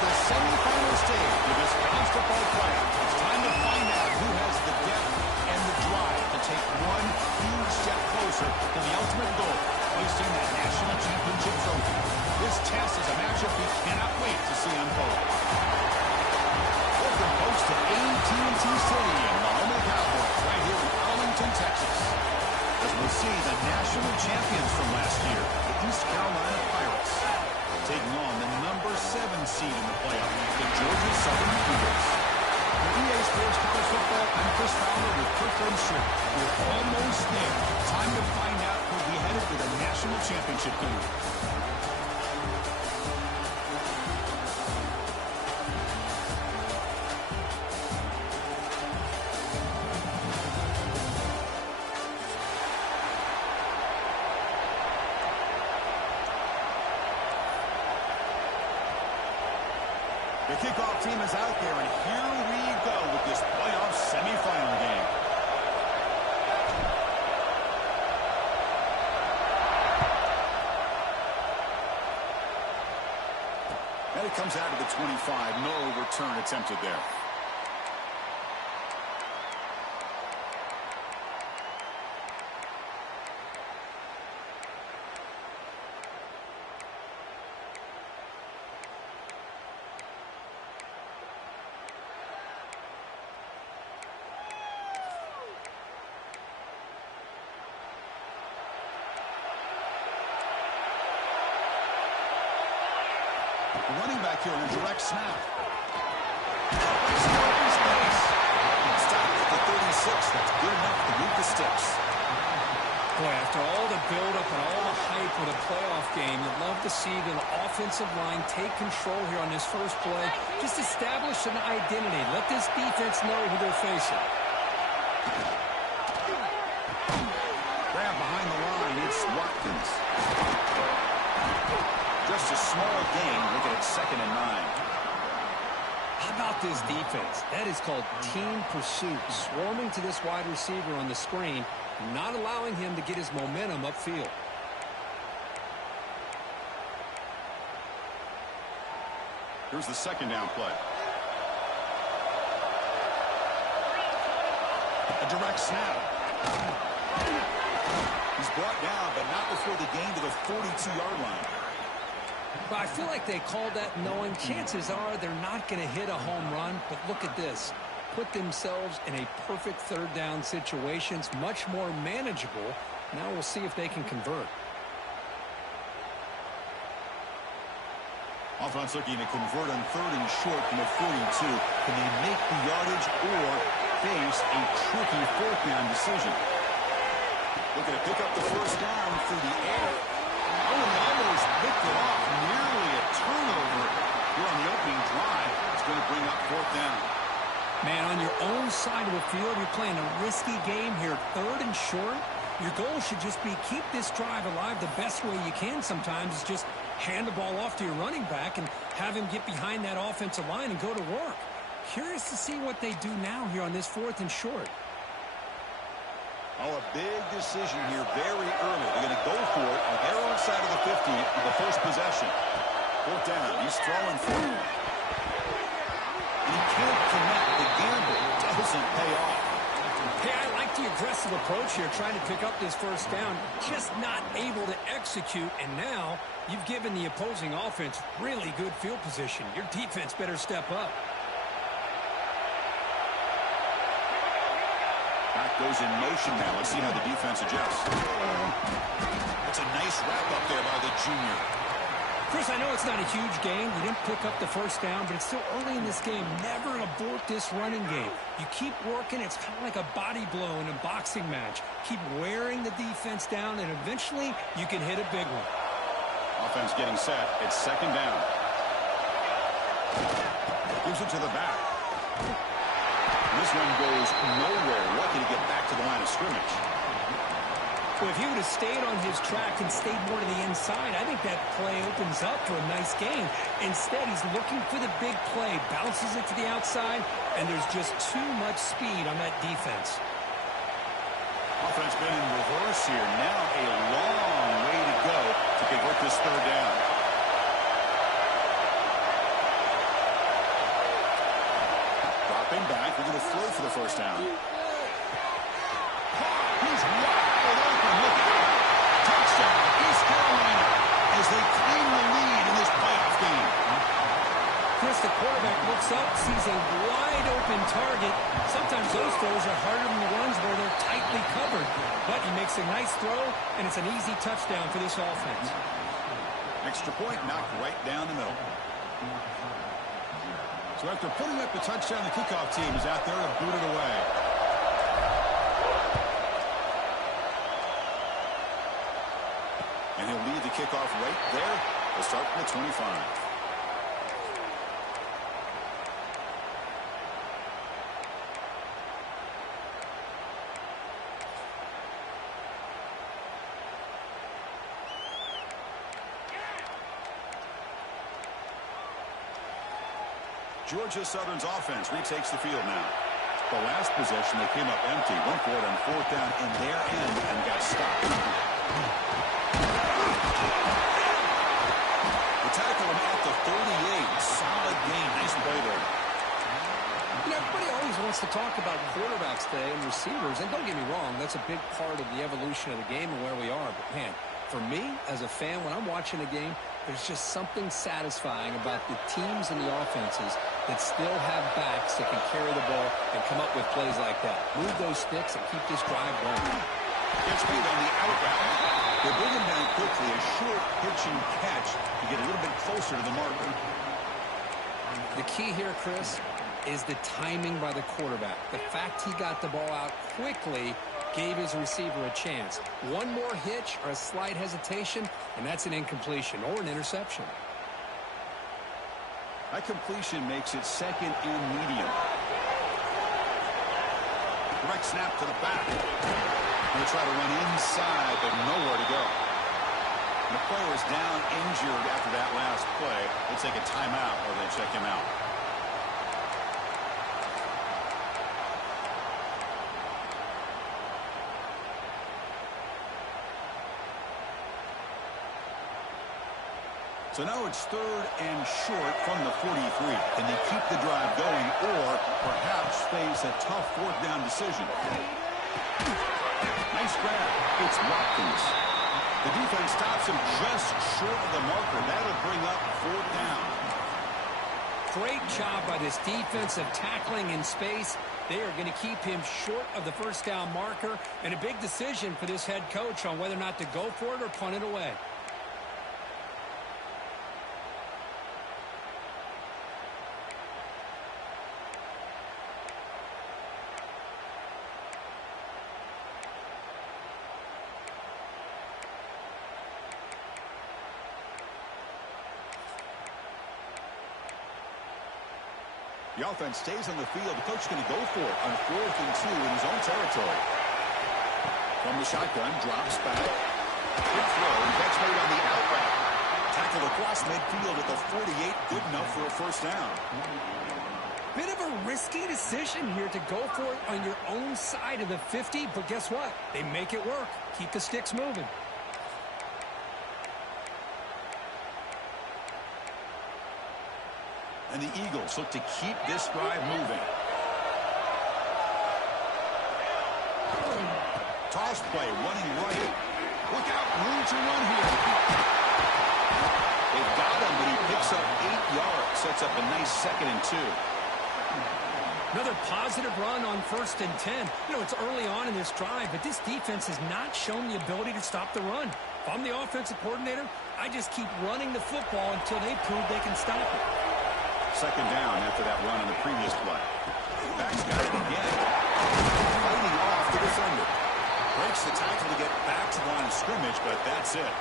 the semifinal stage of this college football playoff. It's time to find out who has the depth and the drive to take one huge step closer to the ultimate goal, hoisting that national championship trophy. This test is a matchup we cannot wait to see unfold. Welcome, folks, to AT&T Stadium, the home of the Cowboys, right here in Arlington, Texas. As we'll see the national champions from last year, the East Carolina Pirates, taking on the number 7 seed in the playoff, the Georgia Southern Eagles. For EA Sports College Football, I'm Chris Fowler with Kirk Shirt. We're almost there. Time to find out who'll be headed to the national championship game. The kickoff team is out there, and here we go with this playoff semifinal game. And it comes out of the 25. No return attempted there. The running back here in a direct snap. Stopped at the 36. That's good enough to move the sticks. Boy, after all the buildup and all the hype with a playoff game, you'd love to see the offensive line take control here on this first play. Just establish an identity. Let this defense know who they're facing. Grab behind the line. It's Watkins. Just a small gain. Looking at 2nd and 9. How about this defense? That is called team pursuit. Swarming to this wide receiver on the screen, not allowing him to get his momentum upfield. Here's the 2nd down play. A direct snap. He's brought down, but not before the gain to the 42-yard line. But I feel like they called that knowing chances are they're not going to hit a home run. But look at this. Put themselves in a perfect 3rd down situation. It's much more manageable. Now we'll see if they can convert. Offense looking to convert on 3rd and short from the 42. Can they make the yardage or face a tricky 4th down decision? Looking to pick up the 1st down through the air. Oh, and almost picked it off. Nearly a turnover here on the opening drive. It's going to bring up 4th down. Man, on your own side of the field, you're playing a risky game here. 3rd and short. Your goal should just be keep this drive alive the best way you can sometimes. Is just hand the ball off to your running back and have him get behind that offensive line and go to work. Curious to see what they do now here on this 4th and short. Oh, a big decision here very early. They're going to go for it on their own side of the 50 on the first possession. 4th down. He's throwing for it. And he can't connect. The gamble doesn't pay off. Hey, I like the aggressive approach here, trying to pick up this 1st down. Just not able to execute. And now you've given the opposing offense really good field position. Your defense better step up. Goes in motion now. Let's see how the defense adjusts. It's a nice wrap-up there by the junior. Chris, I know it's not a huge gain. You didn't pick up the 1st down, but it's still early in this game. Never abort this running game. You keep working. It's kind of like a body blow in a boxing match. Keep wearing the defense down, and eventually you can hit a big one. Offense getting set. It's 2nd down. Gives it to the back. This one goes nowhere. Lucky to get back to the line of scrimmage. Well, if he would have stayed on his track and stayed more to the inside, I think that play opens up for a nice gain. Instead, he's looking for the big play, bounces it to the outside, and there's just too much speed on that defense. Offense been in reverse here. Now a long way to go to convert this 3rd down. Stepping back, we're going to throw for the first down. He's wide open. Look out. Touchdown, East Carolina, as they claim the lead in this playoff game. Chris, the quarterback looks up, sees a wide-open target. Sometimes those throws are harder than the ones where they're tightly covered. But he makes a nice throw, and it's an easy touchdown for this offense. Extra point knocked right down the middle. So after putting up the touchdown, the kickoff team is out there to boot it away. And he'll lead the kickoff right there. We'll start from the 25. Georgia Southern's offense retakes the field now. The last possession, they came up empty. Went for it on fourth down in their end and got stopped. They tackle him at the 38. Solid game. Nice play there. You know, everybody always wants to talk about quarterbacks today and receivers. And don't get me wrong, that's a big part of the evolution of the game and where we are. But, man, for me, as a fan, when I'm watching a game, there's just something satisfying about the teams and the offenses that still have backs that can carry the ball and come up with plays like that. Move those sticks and keep this drive going. Gets beat on the out route. They bring him down quickly. A short pitch and catch to get a little bit closer to the marker. The key here, Chris, is the timing by the quarterback. The fact he got the ball out quickly gave his receiver a chance. One more hitch or a slight hesitation, and that's an incompletion or an interception. That completion makes it second and medium. Direct snap to the back. Going to try to run inside, but nowhere to go. And the player is down injured after that last play. They take a timeout or they check him out. So now it's third and short from the 43. Can they keep the drive going or perhaps face a tough fourth down decision? Nice grab. It's Watkins. The defense stops him just short of the marker. That'll bring up fourth down. Great job by this defense of tackling in space. They are going to keep him short of the first down marker, and a big decision for this head coach on whether or not to go for it or punt it away. The offense stays on the field. The coach is going to go for it on 4th and 2 in his own territory. From the shotgun, drops back. Quick throw, and catch made on the out route. Tackle across midfield at the 48. Good enough for a first down. Bit of a risky decision here to go for it on your own side of the 50, but guess what? They make it work. Keep the sticks moving. And the Eagles look to keep this drive moving. Toss play, running right. Look out, room to run here. They've got him, but he picks up 8 yards. Sets up a nice 2nd and 2. Another positive run on 1st and 10. You know, it's early on in this drive, but this defense has not shown the ability to stop the run. If I'm the offensive coordinator, I just keep running the football until they prove they can stop it. 2nd down after that run on the previous play. Back's got it again. Fighting off the defender. Breaks the tackle to get back to the line of scrimmage, but that's it.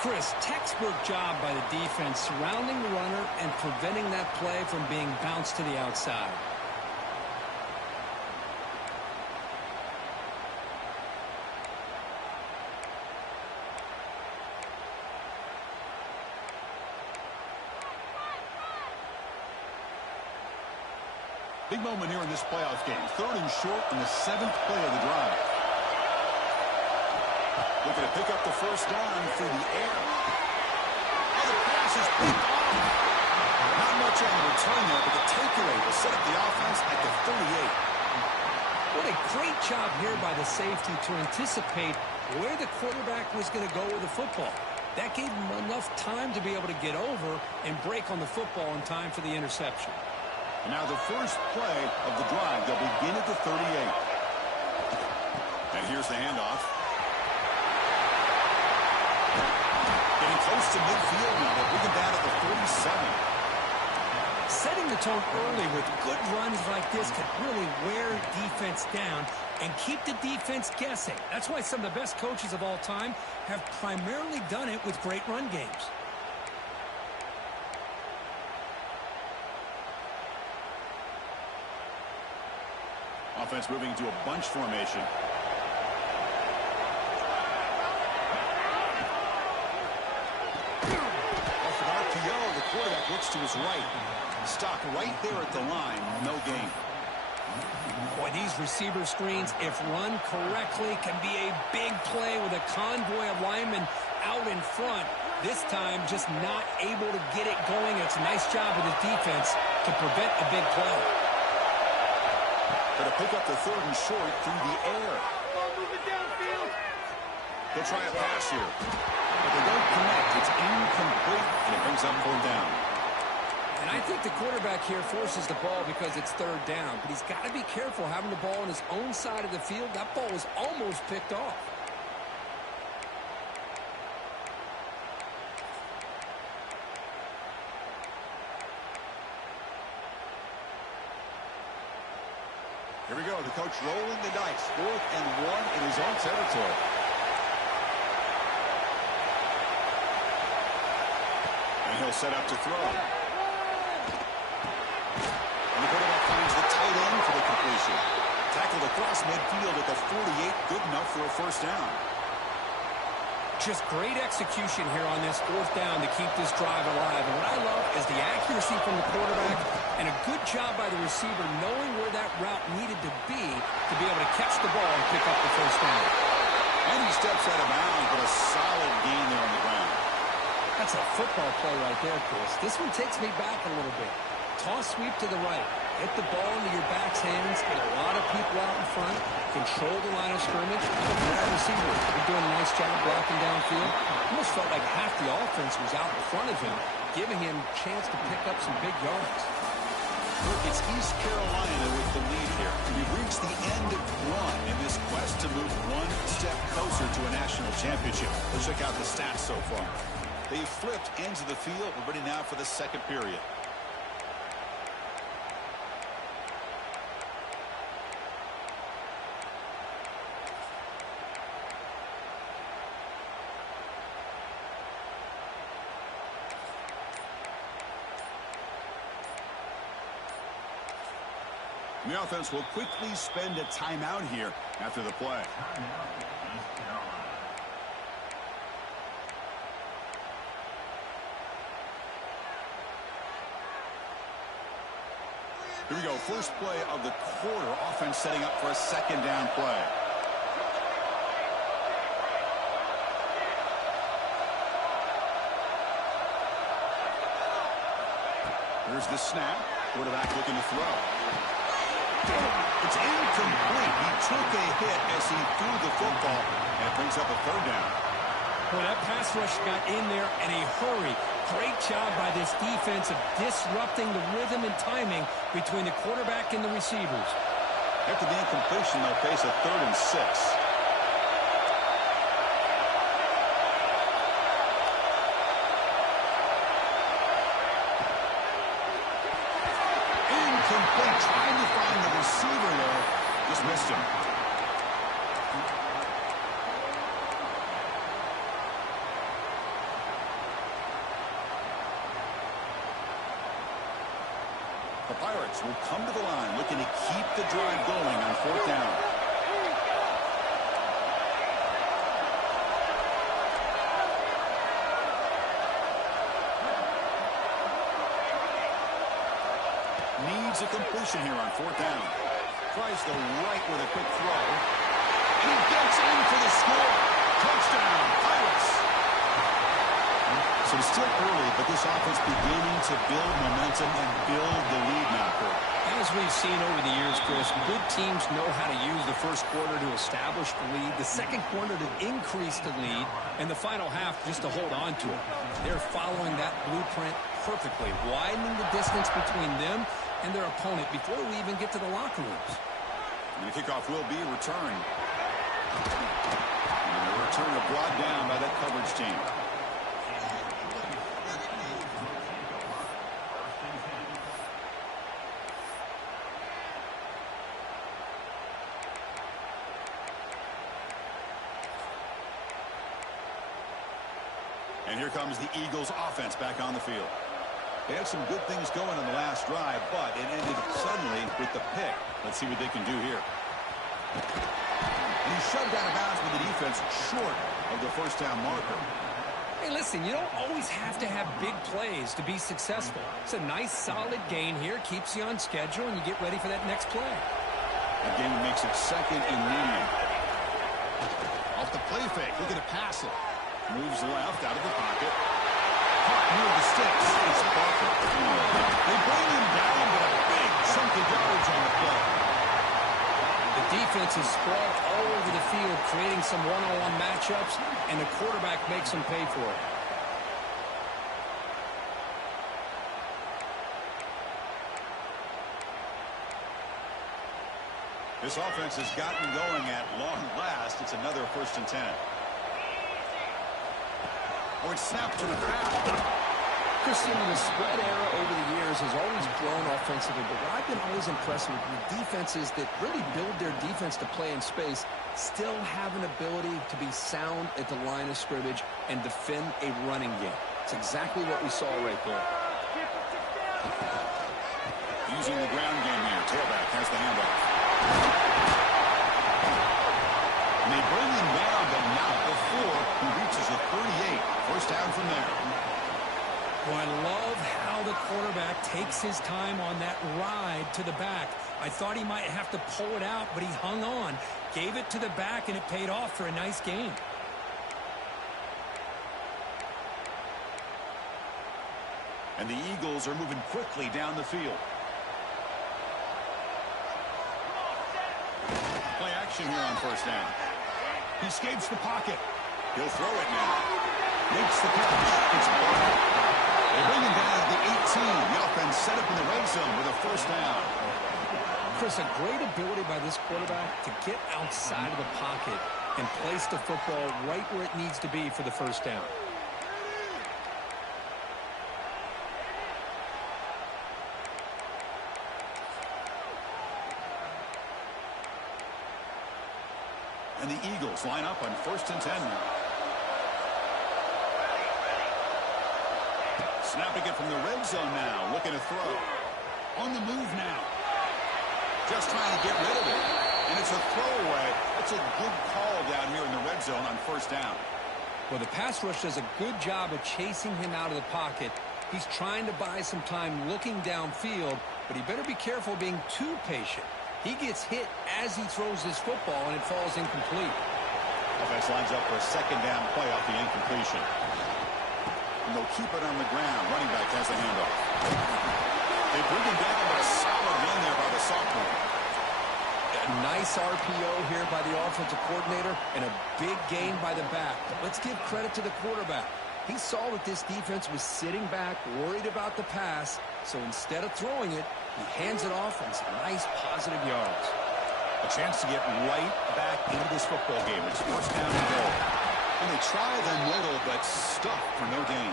Chris, textbook job by the defense surrounding the runner and preventing that play from being bounced to the outside. Big moment here in this playoff game. 3rd and short in the 7th play of the drive. Looking to pick up the first down through the air. Oh, the pass is picked off. Not much on the turn there, but the takeaway will set up the offense at the 38. What a great job here by the safety to anticipate where the quarterback was going to go with the football. That gave him enough time to be able to get over and break on the football in time for the interception. And now the first play of the drive. They'll begin at the 38. And here's the handoff. Getting close to midfield now. They'll bring him down at the 47. Setting the tone early with good runs like this could really wear defense down and keep the defense guessing. That's why some of the best coaches of all time have primarily done it with great run games. Offense moving to a bunch formation. Off an RPO, the quarterback looks to his right. Stopped right there at the line. No gain. Boy, these receiver screens, if run correctly, can be a big play with a convoy of linemen out in front. This time, just not able to get it going. It's a nice job of the defense to prevent a big play. Going to pick up the third and short through the air. They'll try a pass here. But they don't connect. It's incomplete, and it brings up fourth down. And I think the quarterback here forces the ball because it's third down. But he's got to be careful having the ball on his own side of the field. That ball was almost picked off. Here we go. The coach rolling the dice. 4th and 1 in his own territory. And he'll set up to throw. And the quarterback finds the tight end for the completion. Tackled across midfield at the 48. Good enough for a first down. Just great execution here on this 4th down to keep this drive alive. And what I love is the accuracy from the quarterback and a good job by the receiver knowing where that route needed to be able to catch the ball and pick up the first down. And he steps out of bounds, but a solid gain there on the ground. That's a football play right there, Chris. This one takes me back a little bit. Toss sweep to the right. Hit the ball into your back's hands. Get a lot of people out in front. Control the line of scrimmage. Wide receiver. You're doing a nice job blocking downfield. Almost felt like half the offense was out in front of him, giving him a chance to pick up some big yards. Look, it's East Carolina with the lead here. We've reached the end of one in this quest to move one step closer to a national championship. Let's check out the stats so far. They've flipped ends of the field. We're ready now for the second period. The offense will quickly spend a timeout here after the play. Here we go. First play of the quarter. Offense setting up for a second down play. Here's the snap. Quarterback looking to throw. It's incomplete. He took a hit as he threw the football, and it brings up a third down. Well, that pass rush got in there in a hurry. Great job by this defense of disrupting the rhythm and timing between the quarterback and the receivers. After the incompletion, they'll face a 3rd and 6. Incomplete. Trying to find the receiver there. Just missed him. The Pirates will come to the line looking to keep the drive going on 4th down. Needs a completion here on 4th down. Tries the right with a quick throw. And he gets in for the score. Touchdown, Pirates. So it's still early, but this offense beginning to build momentum and build the lead now, Curt. As we've seen over the years, Chris, good teams know how to use the first quarter to establish the lead, the second quarter to increase the lead, and the final half just to hold on to it. They're following that blueprint perfectly, widening the distance between them and their opponent before we even get to the locker rooms. And the kickoff will be returned. And the return is brought down by that coverage team. And here comes the Eagles offense back on the field. They had some good things going on the last drive, but it ended suddenly with the pick. Let's see what they can do here. And he shoved out of bounds with the defense short of the first down marker. Hey, listen, you don't always have to have big plays to be successful. It's a nice, solid gain here. Keeps you on schedule, and you get ready for that next play. Again, makes it second and medium. Off the play fake, looking to pass it. Moves left out of the pocket. Caught near the sticks. It's Parker. They bring him down, but a big chunk of yardage on the play. The defense is spread all over the field, creating some one-on-one matchups, and the quarterback makes them pay for it. This offense has gotten going at long last. It's another 1st and 10. Or it's snapped to the ground. Christian, the spread era over the years has always grown offensively, but what I've been always impressed with defenses that really build their defense to play in space still have an ability to be sound at the line of scrimmage and defend a running game. It's exactly what we saw right there. Using the ground game here. Tailback has the handoff. And they bring him down, but not before he reaches the 38. First down from there. Well, I love how the quarterback takes his time on that ride to the back. I thought he might have to pull it out, but he hung on, gave it to the back, and it paid off for a nice gain. And the Eagles are moving quickly down the field. Play action here on first down. He escapes the pocket. He'll throw it now. Makes the catch. It's blocked. They bring him down at the 18. The offense set up in the red zone with a first down. Chris, a great ability by this quarterback to get outside of the pocket and place the football right where it needs to be for the first down. And the Eagles line up on 1st and 10 now. Snapping it from the red zone now. Looking to throw. On the move now. Just trying to get rid of it. And it's a throwaway. That's a good call down here in the red zone on first down. Well, the pass rush does a good job of chasing him out of the pocket. He's trying to buy some time looking downfield, but he better be careful being too patient. He gets hit as he throws his football, and it falls incomplete. Offense lines up for a second down play off the incompletion. And they'll keep it on the ground. Running back has the handoff. They bring him down with a solid run there by the sophomore. A nice RPO here by the offensive coordinator, and a big gain by the back. Let's give credit to the quarterback. He saw that this defense was sitting back, worried about the pass, so instead of throwing it, he hands it off on some nice positive yards. A chance to get right back into this football game. It's first down and goal. And they try the middle, but stuck for no gain.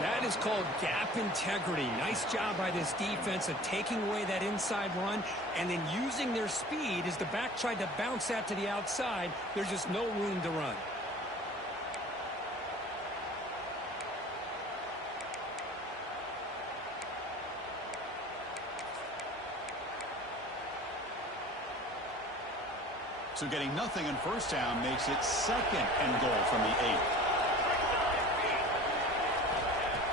That is called gap integrity. Nice job by this defense of taking away that inside run and then using their speed as the back tried to bounce that to the outside. There's just no room to run. So getting nothing on first down makes it second and goal from the 8.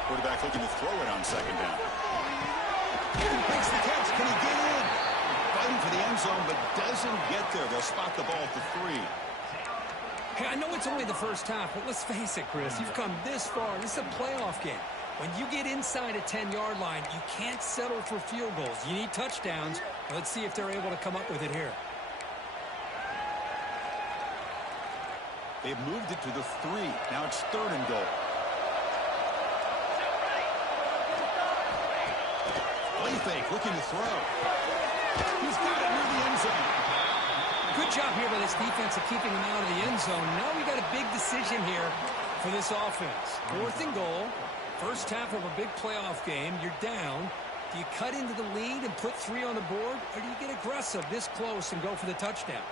Quarterback looking to throw it on second down. He makes the catch. Can he get in? Fighting for the end zone, but doesn't get there. They'll spot the ball at the 3. Hey, I know it's only the first half, but let's face it, Chris. You've come this far. This is a playoff game. When you get inside a 10-yard line, you can't settle for field goals. You need touchdowns. Let's see if they're able to come up with it here. They've moved it to the 3. Now it's 3rd and goal. Play fake, looking to throw. He's got it near the end zone. Good job here by this defense of keeping him out of the end zone. Now we got a big decision here for this offense. 4th and goal. First half of a big playoff game. You're down. Do you cut into the lead and put 3 on the board, or do you get aggressive this close and go for the touchdown?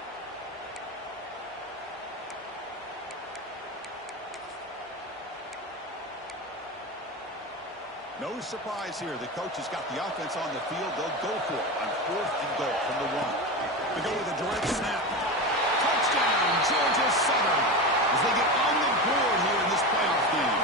No surprise here. The coach has got the offense on the field. They'll go for it on 4th and goal from the 1. They go with a direct snap. Touchdown, Georgia Southern, as they get on the board here in this playoff game.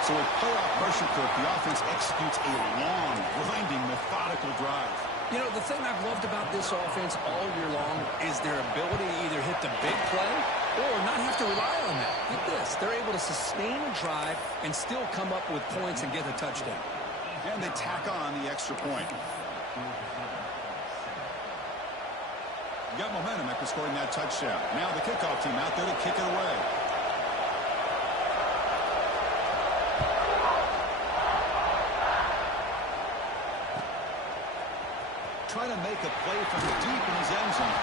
So with playoff pressure cook, the offense executes a long, grinding, methodical drive. You know, the thing I've loved about this offense all year long is their ability to either hit the big play or not have to rely on that. Get this. They're able to sustain a drive and still come up with points and get a touchdown. And they tack on the extra point. You got momentum after scoring that touchdown. Now the kickoff team out there to kick it away. Trying to make a play from deep in his end zone.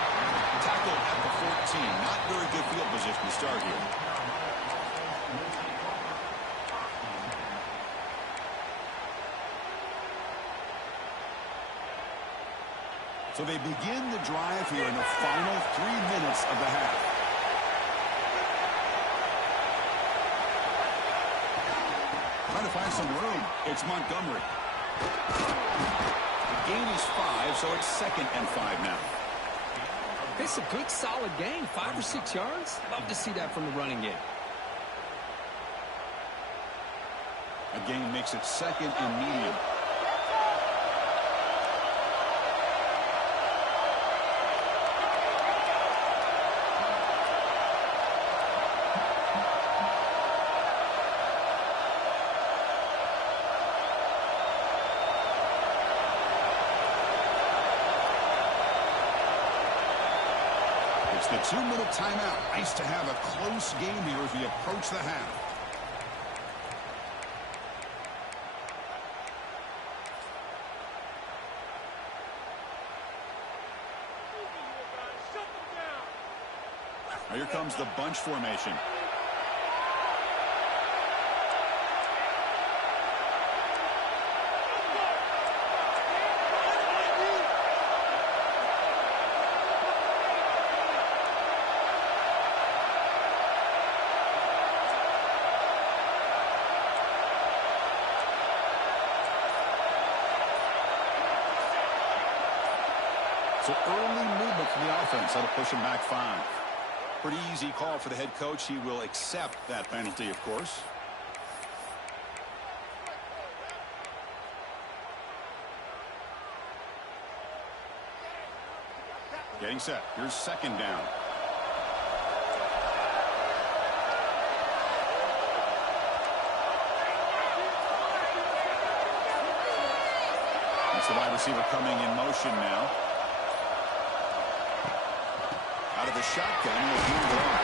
Tackled at the 14. Not very good field position to start here. So they begin the drive here in the final 3 minutes of the half. Trying to find some room. It's Montgomery. The gain is 5, so it's 2nd and 5 now. It's a good, solid gain. 5 or 6 yards. Love to see that from the running game. A gain makes it 2nd and medium. It's the 2-minute timeout. Nice to have a close game here as we approach the half. Now here comes the bunch formation. So early movement from the offense. That'll push him back 5. Pretty easy call for the head coach. He will accept that penalty, of course. Getting set. Here's 2nd down. That's the wide receiver coming in motion now. Out of the shotgun, will hand it off.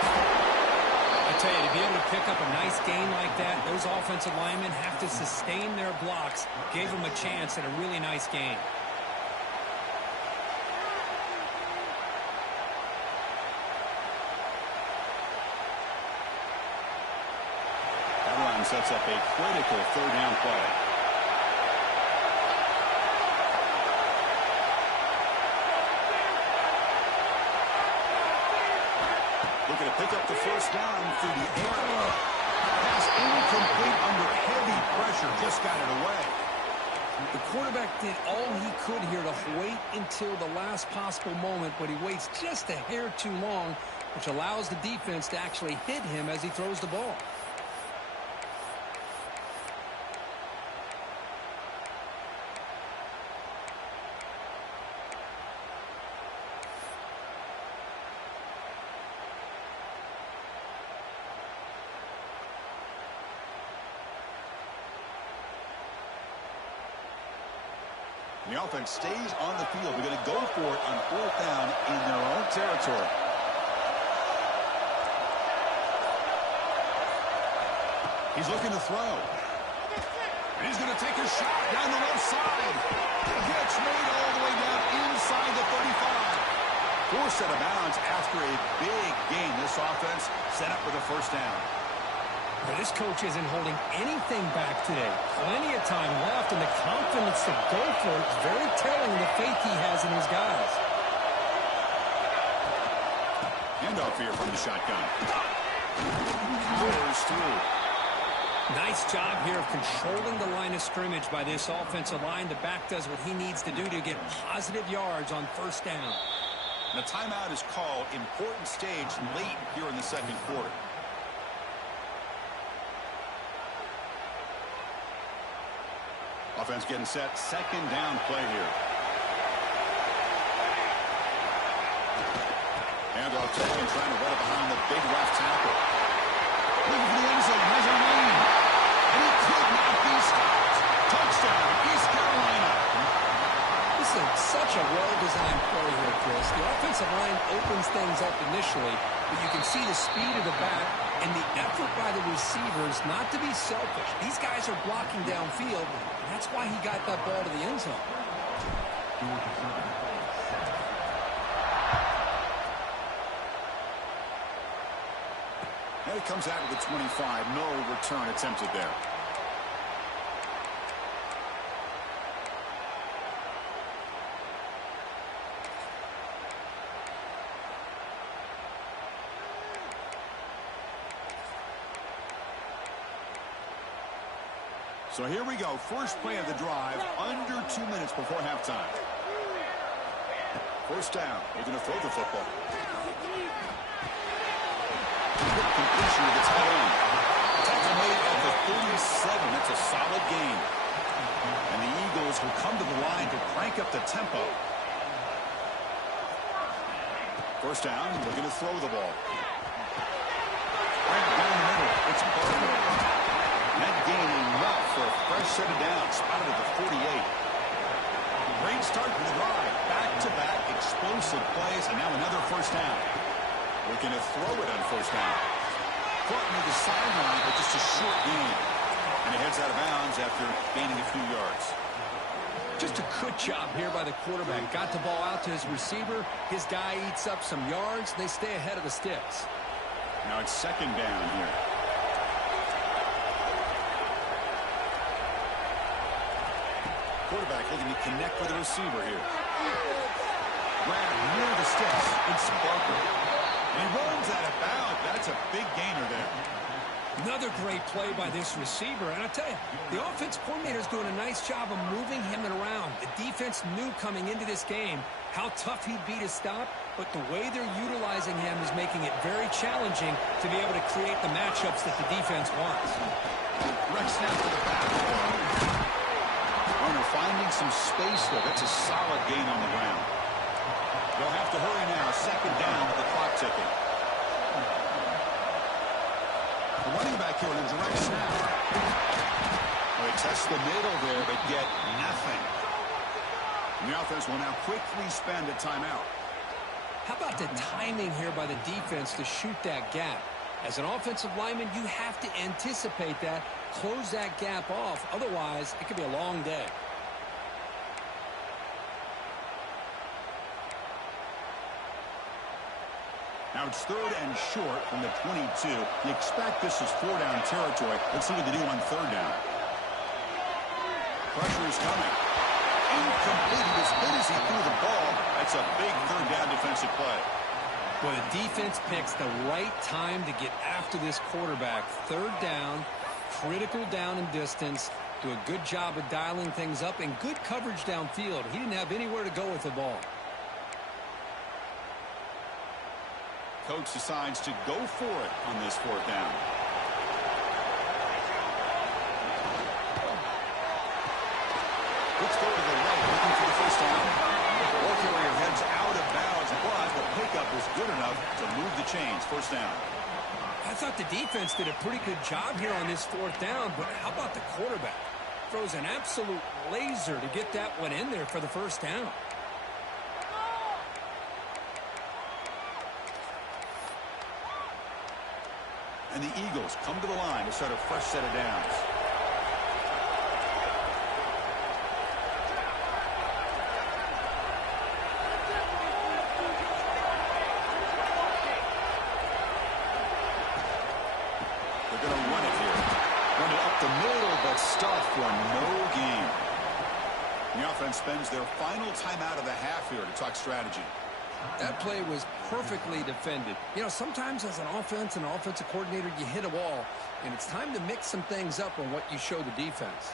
I tell you, to be able to pick up a nice gain like that, those offensive linemen have to sustain their blocks. Gave them a chance at a really nice gain. That run sets up a critical 3rd down play. Looking to pick up the 1st down through the air. Pass incomplete under heavy pressure. Just got it away. The quarterback did all he could here to wait until the last possible moment, but he waits just a hair too long, which allows the defense to actually hit him as he throws the ball. And the offense stays on the field. They're going to go for it on fourth down in their own territory. He's looking to throw. And he's going to take a shot down the left side. Gets made all the way down inside the 35. Forced out of bounds after a big gain. This offense set up with a first down. Well, this coach isn't holding anything back today. Plenty of time left, and the confidence to go for it is very telling of the faith he has in his guys. Handoff here from the shotgun. Powers through. Nice job here of controlling the line of scrimmage by this offensive line. The back does what he needs to do to get positive yards on first down. And a timeout is called. Important stage late here in the second quarter. Offense getting set. Second down play here. Handoff taken, trying to run it behind the big left tackle. Looking for the end zone. Has a lane. And he could not be stopped. Touchdown, East Carolina. This is such a well-designed play here, Chris. The offensive line opens things up initially, but you can see the speed of the back and the effort by the receivers not to be selfish. These guys are blocking downfield, and that's why he got that ball to the end zone. And he comes out with the 25. No return attempted there. So here we go. First play of the drive, under 2 minutes before halftime. First down. They're going to throw the football. Completion with its head on. Tackle made at the 37. That's a solid gain. And the Eagles will come to the line to crank up the tempo. First down. They're going to throw the ball. Right down the middle. It's Barber. That gain enough for a fresh set of downs. Spotted at the 48. Great start to the drive. Back-to-back explosive plays, and now another first down. Looking to throw it on first down. Caught near the sideline, but just a short gain. And he heads out of bounds after gaining a few yards. Just a good job here by the quarterback. Got the ball out to his receiver. His guy eats up some yards. They stay ahead of the sticks. Now it's second down here. Quarterback looking to connect with the receiver here. Grabbed near the sticks. It's Barker. And he runs out of bounds. That's a big gainer there. Another great play by this receiver. And I tell you, the offense coordinator is doing a nice job of moving him around. The defense knew coming into this game how tough he'd be to stop, but the way they're utilizing him is making it very challenging to be able to create the matchups that the defense wants. Direct snap to the back. Runner finding some space there. That's a solid gain on the ground. They'll have to hurry now. Second down with the clock ticking. The running back here in a direct snap. Well, they test the middle there, but get nothing. And the offense will now quickly spend a timeout. How about the timing here by the defense to shoot that gap? As an offensive lineman, you have to anticipate that, close that gap off. Otherwise, it could be a long day. Now it's third and short from the 22. You expect this is four-down territory. Let's see what they do on third down. Pressure is coming. Incomplete. As good as he threw the ball, that's a big third down defensive play. Well, the defense picks the right time to get after this quarterback. Third down, critical down and distance. Do a good job of dialing things up and good coverage downfield. He didn't have anywhere to go with the ball. Coach decides to go for it on this fourth down. Let's go to the right, looking for the first down. Ball carrier heads out of bounds, but the pickup is good enough to move the chains. First down. I thought the defense did a pretty good job here on this fourth down, but how about the quarterback? throws an absolute laser to get that one in there for the first down. And the Eagles come to the line to start a fresh set of downs. They're going to run it here. Run it up the middle, but stuff for no gain. The offense spends their final timeout of the half here to talk strategy. That play was perfectly defended. You know, sometimes as an offense and offensive coordinator, you hit a wall, and it's time to mix some things up on what you show the defense.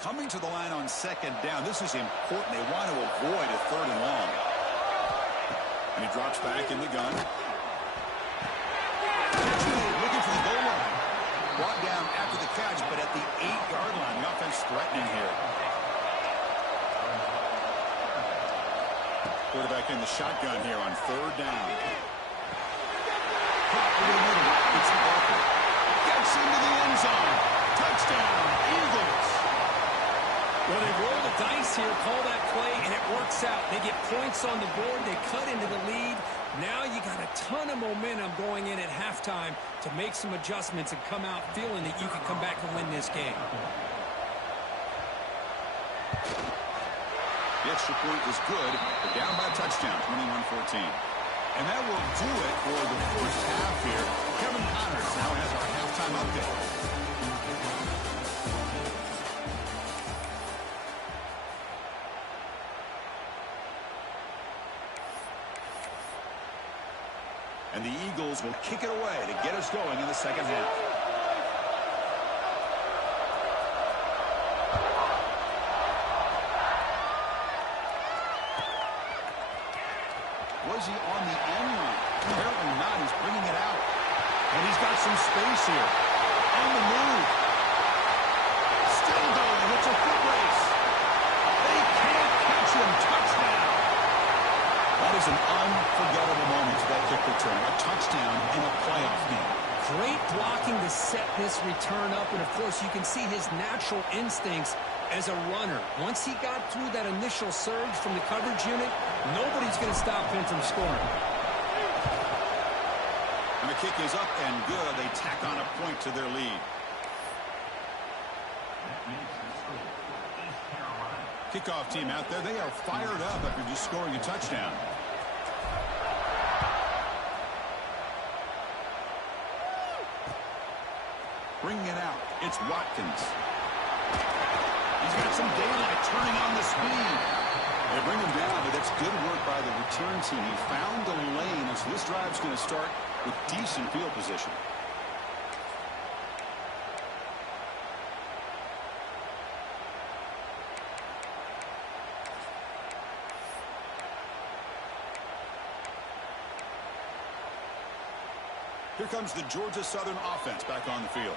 Coming to the line on second down. This is important. They want to avoid a third and long. And he drops back in the gun. Looking for the goal line. Brought down after the catch, but at the 8-yard line. The offense threatening here. Quarterback in the shotgun here on third down. It's Walker. Gets into the end zone. Touchdown, Eagles. Well, they roll the dice here, call that play, and it works out. They get points on the board. They cut into the lead. Now you got a ton of momentum going in at halftime to make some adjustments and come out feeling that you can come back and win this game. The extra point is good. They're down by a touchdown, 21-14. And that will do it for the first half here. Kevin Connors now has our halftime update. And the Eagles will kick it away to get us going in the second half. Was he on the end line? Apparently not. He's bringing it out. And he's got some space here. On the move. Still going. It's a foot race. They can't catch him. Touchdown. That is an unforgettable moment to that kick return. A touchdown in a playoff game. Great blocking to set this return up, and of course you can see his natural instincts as a runner. Once he got through that initial surge from the coverage unit, nobody's going to stop him from scoring. And the kick is up and good. They tack on a point to their lead. Kickoff team out there. They are fired up after just scoring a touchdown. Bringing it out. It's Watkins. He's got some daylight turning on the speed. They bring him down, but that's good work by the return team. He found the lane, and so this drive's going to start with decent field position. Here comes the Georgia Southern offense back on the field.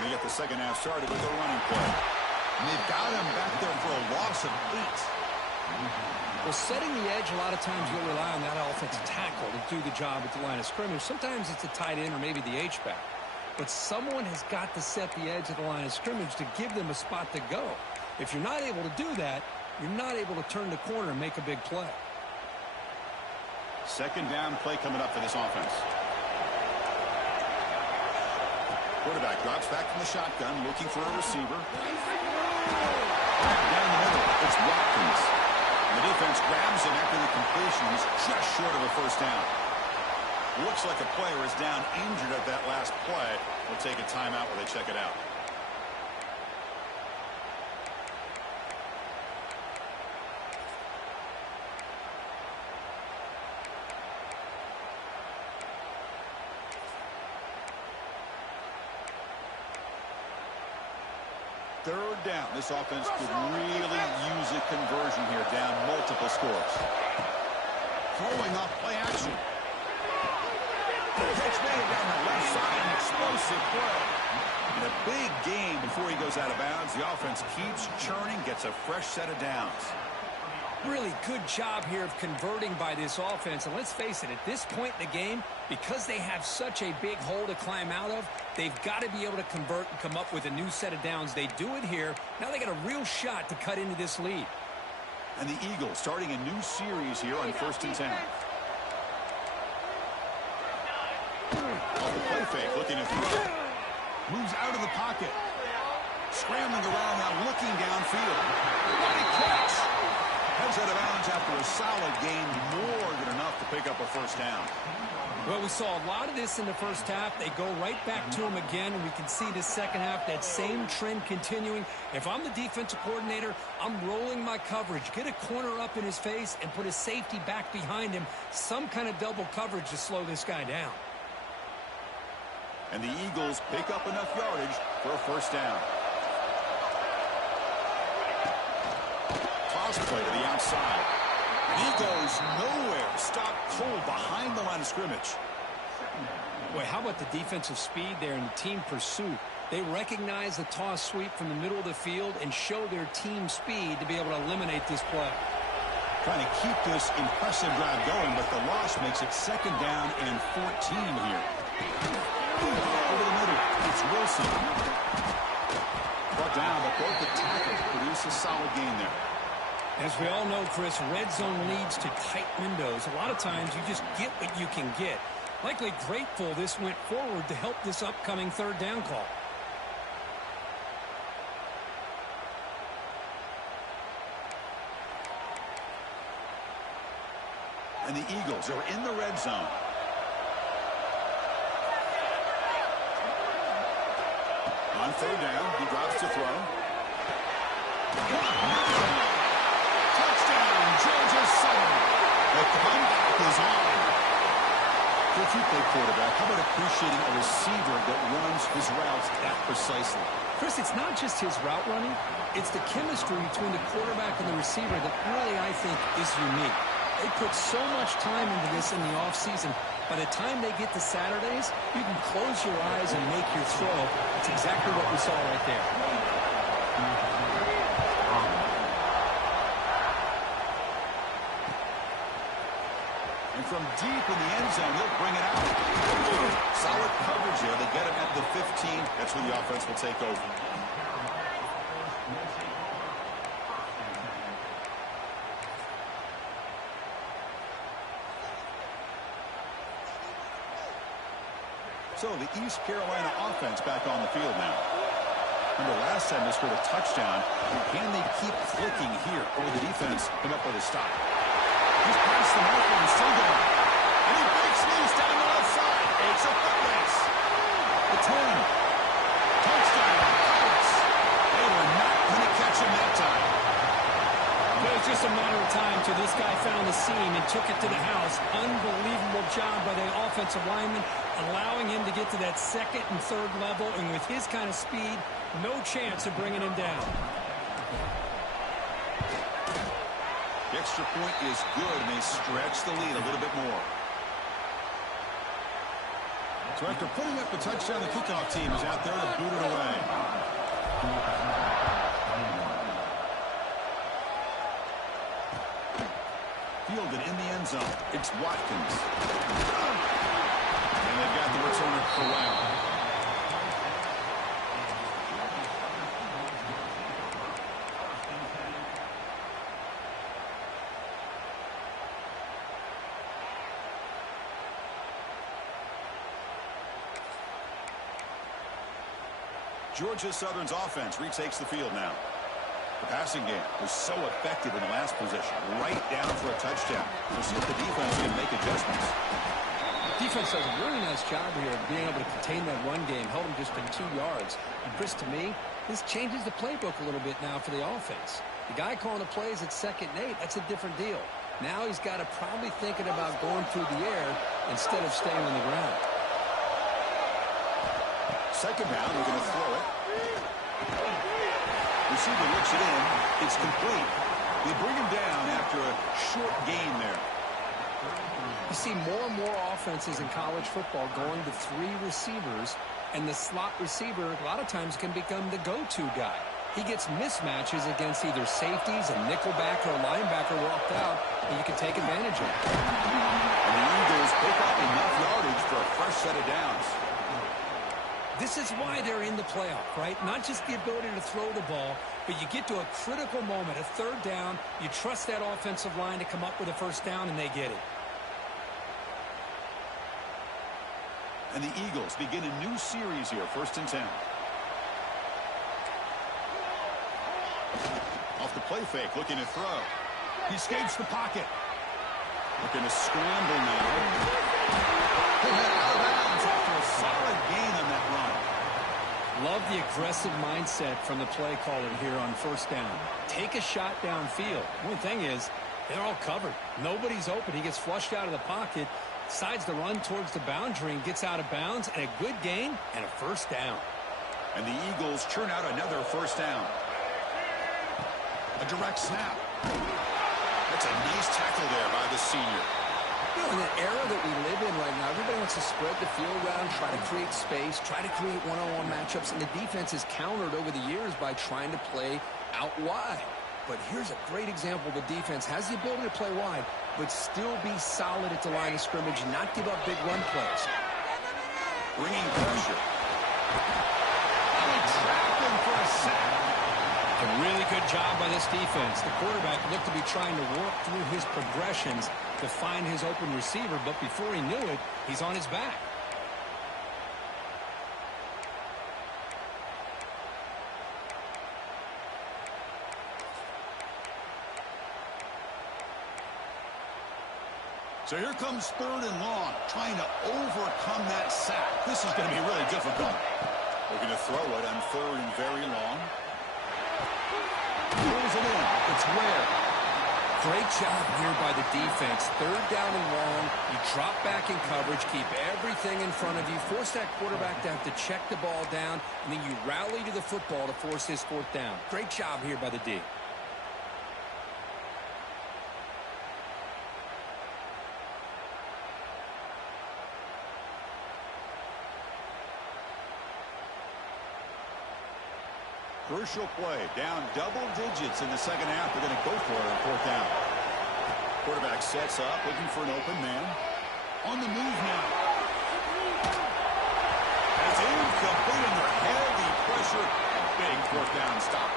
They get the second half started with a running play. And they've got him back there for a loss of 8. Well, setting the edge, a lot of times you'll rely on that offensive tackle to do the job at the line of scrimmage. Sometimes it's a tight end or maybe the H-back. But someone has got to set the edge of the line of scrimmage to give them a spot to go. If you're not able to do that, you're not able to turn the corner and make a big play. Second down play coming up for this offense. Quarterback drops back from the shotgun, looking for a receiver. Down the middle, it's Watkins. And the defense grabs him after the completion. He's just short of a first down. Looks like a player is down injured at that last play. We'll take a timeout while they check it out. Third down. This offense could really use a conversion here, down multiple scores. Throwing off play action. Catch made down the left side, an explosive play. And a big gain before he goes out of bounds. The offense keeps churning, gets a fresh set of downs. Really good job here of converting by this offense. And let's face it, at this point in the game, because they have such a big hole to climb out of, they've got to be able to convert and come up with a new set of downs. They do it here. Now they got a real shot to cut into this lead. And the Eagles starting a new series here on 1st and 10. Off the play fake, looking to throw. Moves out of the pocket. Scrambling around now, looking downfield. What a catch! Heads out of bounds after a solid gain, more than enough to pick up a first down. Well, we saw a lot of this in the first half. They go right back to him again, and we can see the second half, that same trend continuing. If I'm the defensive coordinator, I'm rolling my coverage. Get a corner up in his face and put a safety back behind him. Some kind of double coverage to slow this guy down. And the Eagles pick up enough yardage for a first down. Toss play to the outside. And he goes nowhere. Stopped cold behind the line of scrimmage. Boy, how about the defensive speed there and the team pursuit? They recognize the toss sweep from the middle of the field and show their team speed to be able to eliminate this play. Trying to keep this impressive drive going, but the loss makes it 2nd down and 14 here. Over the middle, it's Wilson. Brought down, but both the tackles produce a solid gain there. As we all know, Chris, red zone leads to tight windows. A lot of times you just get what you can get. Likely grateful this went forward to help this upcoming 3rd down call. And the Eagles are in the red zone. On 3rd down, he drops to throw. Touchdown, Georgia Southern. The comeback is on. Coach, you play quarterback. How about appreciating a receiver that runs his routes that precisely? Chris, it's not just his route running. It's the chemistry between the quarterback and the receiver that really, I think, is unique. They put so much time into this in the offseason. By the time they get to Saturdays, you can close your eyes and make your throw. It's exactly what we saw right there. And from deep in the end zone, he'll bring it out. Solid coverage there. They get him at the 15. That's where the offense will take over. So the East Carolina offense back on the field now. Remember last time they scored a touchdown. Can they keep clicking here? Or the defense come up with a stop? He's past the marker and still going. And he breaks loose down the left side. It's a foot race. The 10. Touchdown. Pirates. They were not going to catch him that time. It was just a matter of time till this guy found the seam and took it to the house. Unbelievable job by the offensive lineman, allowing him to get to that 2nd and 3rd level. And with his kind of speed, no chance of bringing him down. The extra point is good, and they stretch the lead a little bit more. So after putting up the touchdown, the kickoff team is out there to boot it away. Fielded in the end zone. It's Watkins. And they've got the returner corralled. Georgia Southern's offense retakes the field now. The passing game was so effective in the last possession, right down for a touchdown. We'll see if the defense can make adjustments. Defense does a really nice job here of being able to contain that run game, held him just in 2 yards. And Chris, to me, this changes the playbook a little bit now for the offense. The guy calling the plays at 2nd and 8, that's a different deal. Now he's got to probably thinking about going through the air instead of staying on the ground. 2nd down, they're going to throw it. Receiver looks it in. It's complete. They bring him down after a short gain there. You see more and more offenses in college football going to 3 receivers, and the slot receiver a lot of times can become the go-to guy. He gets mismatches against either safeties, a nickelback, or a linebacker walked out, and you can take advantage of it. And the Eagles pick up enough yardage for a fresh set of downs. This is why they're in the playoff, right? Not just the ability to throw the ball, but you get to a critical moment, a 3rd down, you trust that offensive line to come up with a 1st down, and they get it. And the Eagles begin a new series here, 1st and 10. Off the play fake, looking to throw. He escapes the pocket. Looking to scramble now. He'll head out of bounds after a solid gain on that run. Love the aggressive mindset from the play caller here on 1st down. Take a shot downfield. One thing is, they're all covered. Nobody's open. He gets flushed out of the pocket, decides to run towards the boundary and gets out of bounds, and a good gain and a 1st down. And the Eagles churn out another 1st down. A direct snap. That's a nice tackle there by the senior. You know, in the era that we live in right now, everybody wants to spread the field around, try to create space, try to create one-on-one matchups, and the defense is countered over the years by trying to play out wide. But here's a great example. The defense has the ability to play wide, but still be solid at the line of scrimmage and not give up big run plays. Bringing pressure. And they trapped him for a sack. A really good job by this defense. The quarterback looked to be trying to work through his progressions to find his open receiver, but before he knew it, he's on his back. So here comes 3rd and long, trying to overcome that sack. This is going to be really difficult. Looking to throw it on 3rd and very long. Pulls it in. It's rare. Great job here by the defense. 3rd down and long. You drop back in coverage, keep everything in front of you, force that quarterback to have to check the ball down, and then you rally to the football to force his 4th down. Great job here by the D. Crucial play. Down double digits in the 2nd half. They're going to go for it on 4th down. Quarterback sets up, looking for an open man. On the move now. That's incomplete under heavy pressure. A big 4th down stop.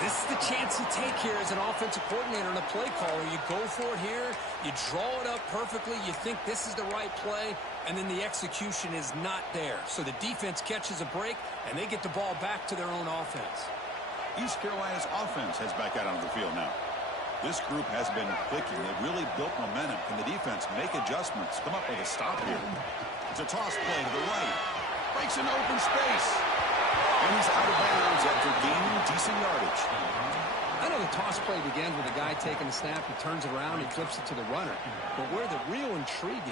This is the chance you take here as an offensive coordinator and a play caller. You go for it here. You draw it up perfectly. You think this is the right play, and then the execution is not there. So the defense catches a break, and they get the ball back to their own offense. East Carolina's offense heads back out onto the field now. This group has been clicking. They've really built momentum. Can the defense make adjustments? Come up with a stop here. It's a toss play to the right. Breaks into open space. And he's out of bounds after gaining decent yardage. I know the toss play begins with a guy taking a snap, he turns it around, he flips it to the runner. But where the real intrigue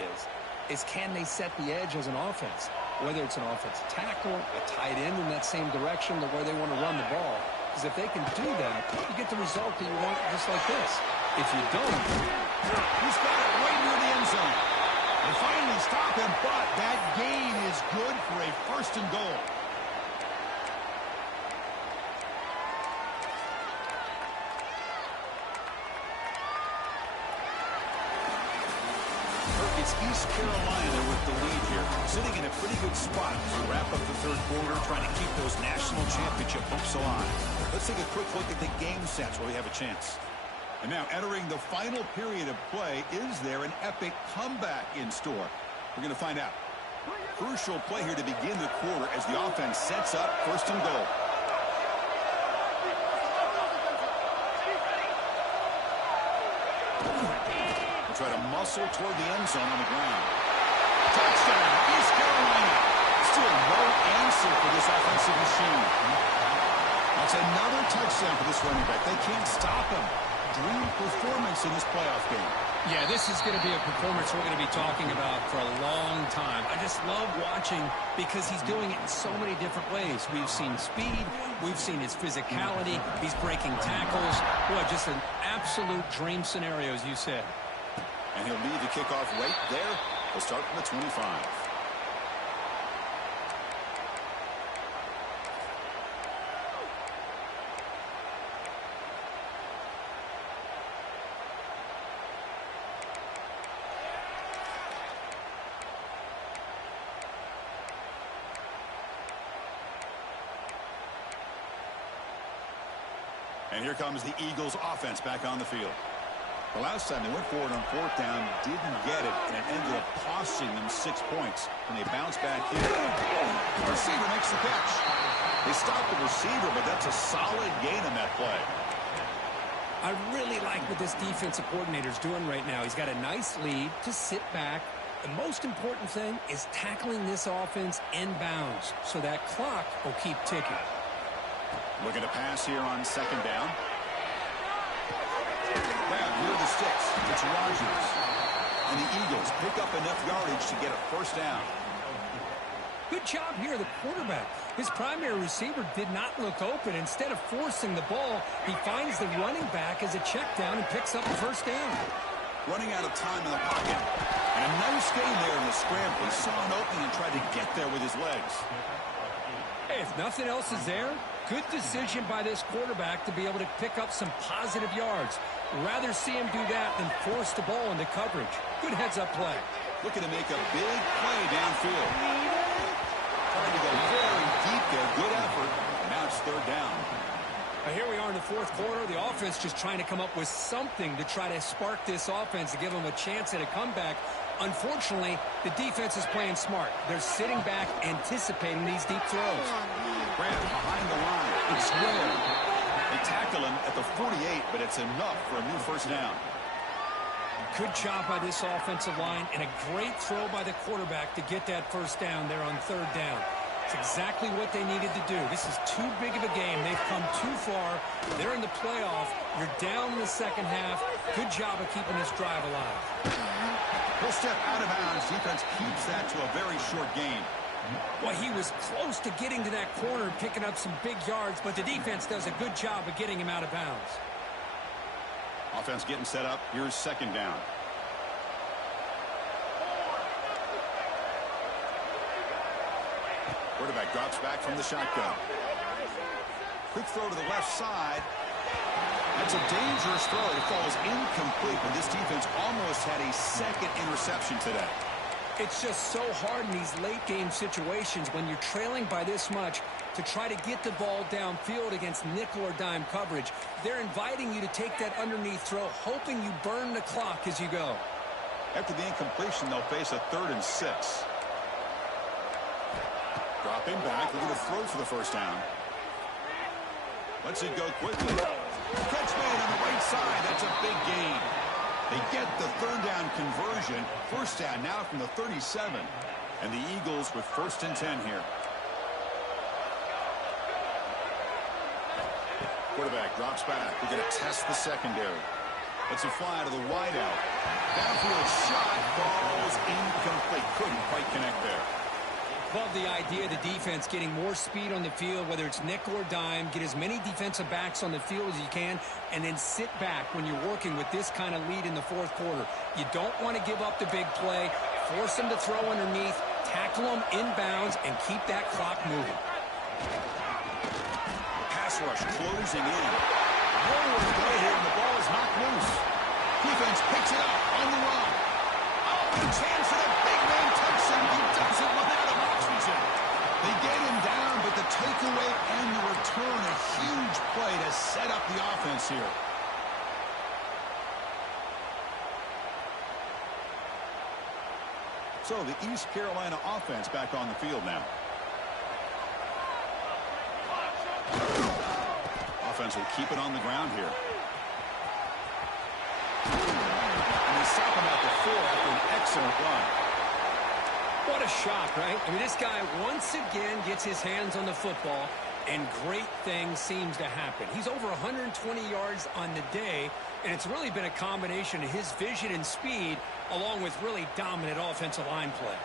is can they set the edge as an offense? Whether it's an offensive tackle, a tight end in that same direction, the way they want to run the ball. Because if they can do that, you get the result that you want just like this. If you don't, he's got it right near the end zone. They finally stop him, but that gain is good for a 1st and goal. It's East Carolina with the lead here, sitting in a pretty good spot as we wrap up the 3rd quarter, trying to keep those national championship hopes alive. Let's take a quick look at the game sets where we have a chance. And now entering the final period of play, is there an epic comeback in store? We're going to find out. Crucial play here to begin the quarter as the offense sets up 1st and goal. Try to muscle toward the end zone on the ground. Touchdown, East Carolina. Still no answer for this offensive machine. That's another touchdown for this running back. They can't stop him. Dream performance in this playoff game. yeah, this is going to be a performance we're going to be talking about for a long time. I just love watching because he's doing it in so many different ways. We've seen speed. We've seen his physicality. He's breaking tackles. Boy, just an absolute dream scenario, as you said. And he'll lead the kickoff right there. He'll start from the 25. And here comes the Eagles offense back on the field. The last time they went forward on 4th down, didn't get it, and it ended up costing them 6 points. And they bounce back here. The receiver makes the catch. They stop the receiver, but that's a solid gain on that play. I really like what this defensive coordinator is doing right now. He's got a nice lead to sit back. The most important thing is tackling this offense inbounds so that clock will keep ticking. Looking to pass here on 2nd down. Grab near the sticks. It's Rodgers. And the Eagles pick up enough yardage to get a 1st down. Good job here, the quarterback. His primary receiver did not look open. Instead of forcing the ball, he finds the running back as a check down and picks up a 1st down. Running out of time in the pocket. And a nice gain there in the scramble. He saw an opening and tried to get there with his legs. Hey, if nothing else is there, good decision by this quarterback to be able to pick up some positive yards. Rather see him do that than force the ball into coverage. Good heads-up play. Looking to make a big play downfield. Trying to go very deep there. Good effort. Now it's 3rd down. Here we are in the 4th quarter. The offense just trying to come up with something to try to spark this offense to give them a chance at a comeback. Unfortunately, the defense is playing smart. They're sitting back, anticipating these deep throws. Grant behind the line. It's square. They tackle him at the 48, but it's enough for a new 1st down. Good job by this offensive line, and a great throw by the quarterback to get that 1st down there on 3rd down. It's exactly what they needed to do. This is too big of a game. They've come too far. They're in the playoff. You're down in the 2nd half. Good job of keeping this drive alive. He'll step out of bounds. Defense keeps that to a very short gain. Well, he was close to getting to that corner, picking up some big yards, but the defense does a good job of getting him out of bounds. Offense getting set up. Here's 2nd down. Quarterback drops back from the shotgun. Quick throw to the left side. That's a dangerous throw. It falls incomplete, but this defense almost had a 2nd interception today. It's just so hard in these late-game situations when you're trailing by this much to try to get the ball downfield against nickel or dime coverage. They're inviting you to take that underneath throw, hoping you burn the clock as you go. After the incompletion, they'll face a 3rd and 6. Dropping back, looking to throw for the 1st down. Lets it go quickly. Catch made on the right side. That's a big gain. They get the 3rd down conversion. 1st down now from the 37. And the Eagles with 1st and 10 here. Quarterback drops back. We're going to test the secondary. Lets it fly to the wideout. Downfield shot falls incomplete. Couldn't quite connect there. Love the idea of the defense getting more speed on the field, whether it's nickel or dime, get as many defensive backs on the field as you can, and then sit back when you're working with this kind of lead in the 4th quarter. You don't want to give up the big play, force them to throw underneath, tackle them inbounds, and keep that clock moving. Pass rush closing in. Nowhere to go here, and the ball is knocked loose. Defense picks it up on the run. Oh, a chance for the big man Texan. He doesn't run out of oxygen. They get him down, but the takeaway and the return, a huge play to set up the offense here. So the East Carolina offense back on the field now. Offense will keep it on the ground here. And they stop him at the 4 after an excellent run. What a shot, right? I mean, this guy once again gets his hands on the football, and great things seems to happen. He's over 120 yards on the day, and it's really been a combination of his vision and speed along with really dominant offensive line play.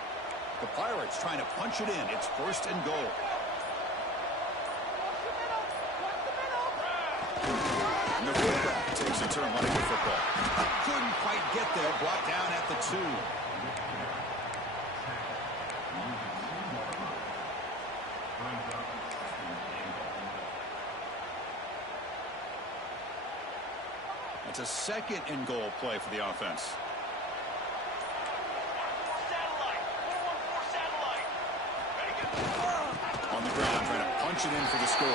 The Pirates trying to punch it in. It's 1st and goal. And the fullback takes as a term running the football. Couldn't quite get there. Brought down at the 2. It's a second and goal play for the offense. On the ground, trying to punch it in for the score.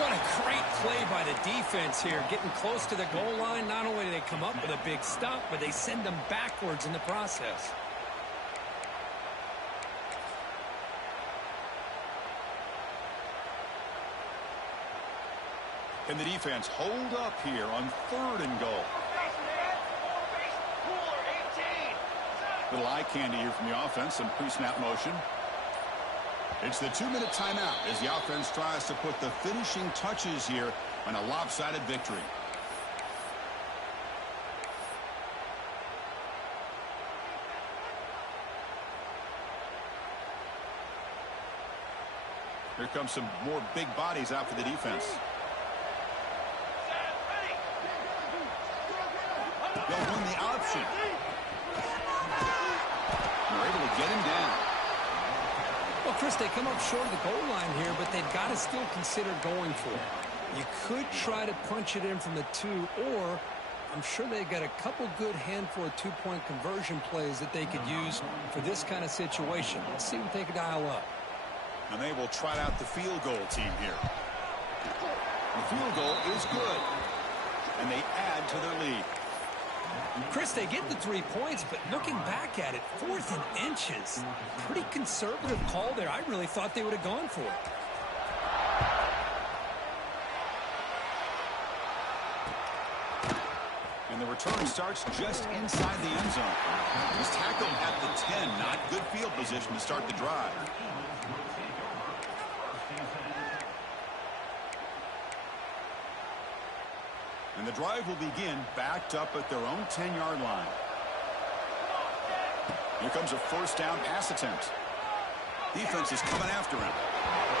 What a great play by the defense here. Getting close to the goal line, not only do they come up with a big stop, but they send them backwards in the process. Can the defense hold up here on 3rd and goal? Little eye candy here from the offense, some pre-snap motion. It's the 2-minute timeout as the offense tries to put the finishing touches here on a lopsided victory. Here comes some more big bodies out for the defense. They'll run the option. They're able to get him down. Well, Chris, they come up short of the goal line here, but they've got to still consider going for it. You could try to punch it in from the 2, or I'm sure they've got a couple good handful of 2-point conversion plays that they could use for this kind of situation. Let's see what they can dial up. And they will trot out the field goal team here. The field goal is good. And they add to their lead. Chris, they get the 3 points, but looking back at it, 4th and inches. Pretty conservative call there. I really thought they would have gone for it. And the return starts just inside the end zone. He's tackled at the 10. Not good field position to start the drive. And the drive will begin backed up at their own 10-yard line. Here comes a 1st down pass attempt. Defense is coming after him.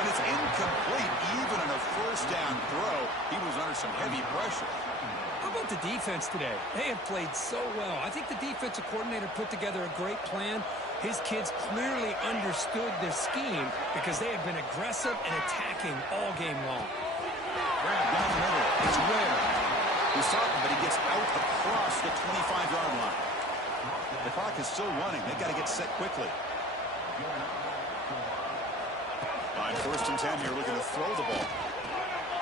And it's incomplete. Even on a 1st down throw, he was under some heavy pressure. How about the defense today? They have played so well. I think the defensive coordinator put together a great plan. His kids clearly understood their scheme because they have been aggressive and attacking all game long. Grab down the middle. It's rare. He's stopped, but he gets out across the 25-yard line. The clock is still running. They've got to get set quickly. On 1st and 10 here, looking to throw the ball.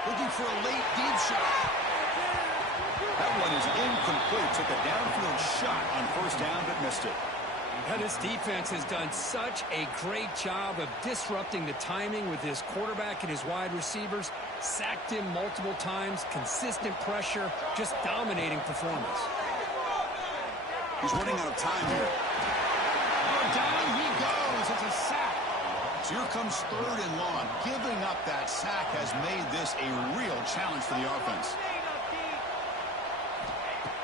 Looking for a late deep shot. That one is incomplete. Took a downfield shot on 1st down, but missed it. Now, this defense has done such a great job of disrupting the timing with his quarterback and his wide receivers. Sacked him multiple times, consistent pressure, just dominating performance. He's running out of time here. Oh, down he goes. It's a sack. So here comes 3rd and long. Giving up that sack has made this a real challenge for the offense.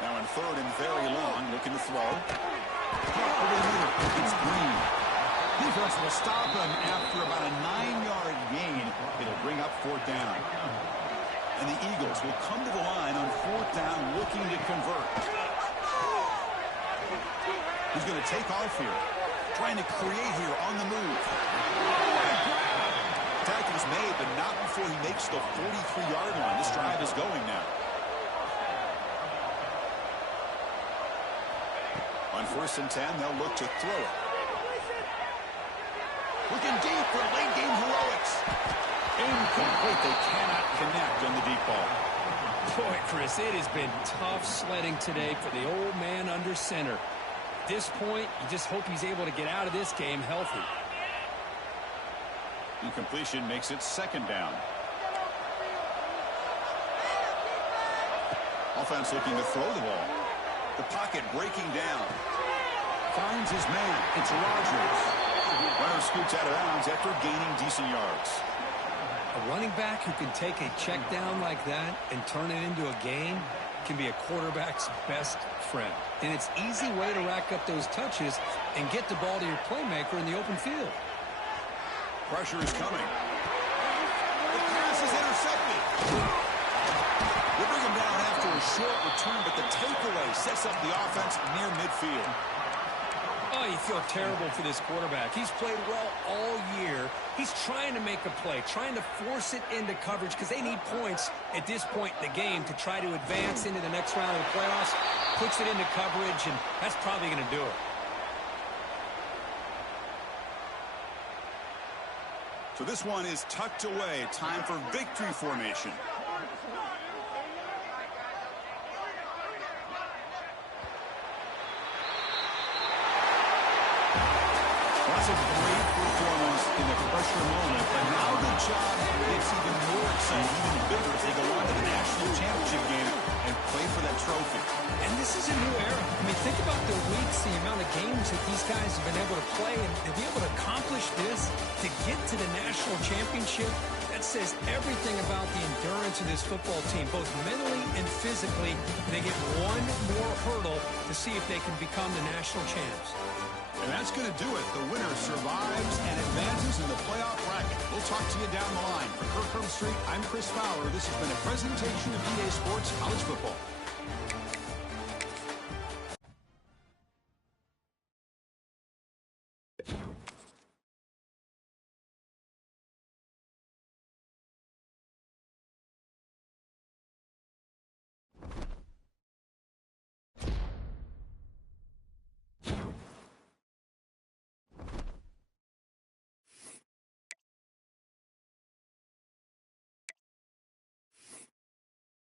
Now in 3rd and very long, looking to throw. Over the middle, it's Green. Defense will stop him after about a 9-yard gain. It'll bring up 4th down. And the Eagles will come to the line on 4th down looking to convert. He's going to take off here. Trying to create here on the move. Tackle's made, but not before he makes the 43-yard line. This drive is going now. On 1st and 10, they'll look to throw it. Looking deep for late game heroics. Incomplete. They cannot connect on the deep ball. Boy, Chris, it has been tough sledding today for the old man under center. At this point, you just hope he's able to get out of this game healthy. Incompletion makes it 2nd down. Offense looking to throw the ball. The pocket breaking down. Finds his man. It's Rodgers. Runner scoots out of bounds after gaining decent yards. A running back who can take a check down like that and turn it into a gain can be a quarterback's best friend. And it's an easy way to rack up those touches and get the ball to your playmaker in the open field. Pressure is coming. The pass is intercepted. They bring him down after a short return, but the takeaway sets up the offense near midfield. Oh, you feel terrible for this quarterback. He's played well all year. He's trying to make a play, trying to force it into coverage because they need points at this point in the game to try to advance into the next round of the playoffs. Puts it into coverage, and that's probably going to do it. So this one is tucked away. Time for victory formation. That's a great performance in the pressure moment, but now the job gets even more exciting, even bigger as they go on to the national championship game and play for that trophy. And this is a new era. I mean, think about the weeks, the amount of games that these guys have been able to play, and to be able to accomplish this, to get to the national championship, that says everything about the endurance of this football team, both mentally and physically. They get one more hurdle to see if they can become the national champs. And that's going to do it. The winner survives and advances in the playoff bracket. We'll talk to you down the line. For Kirk Street, I'm Chris Fowler. This has been a presentation of EA Sports College Football.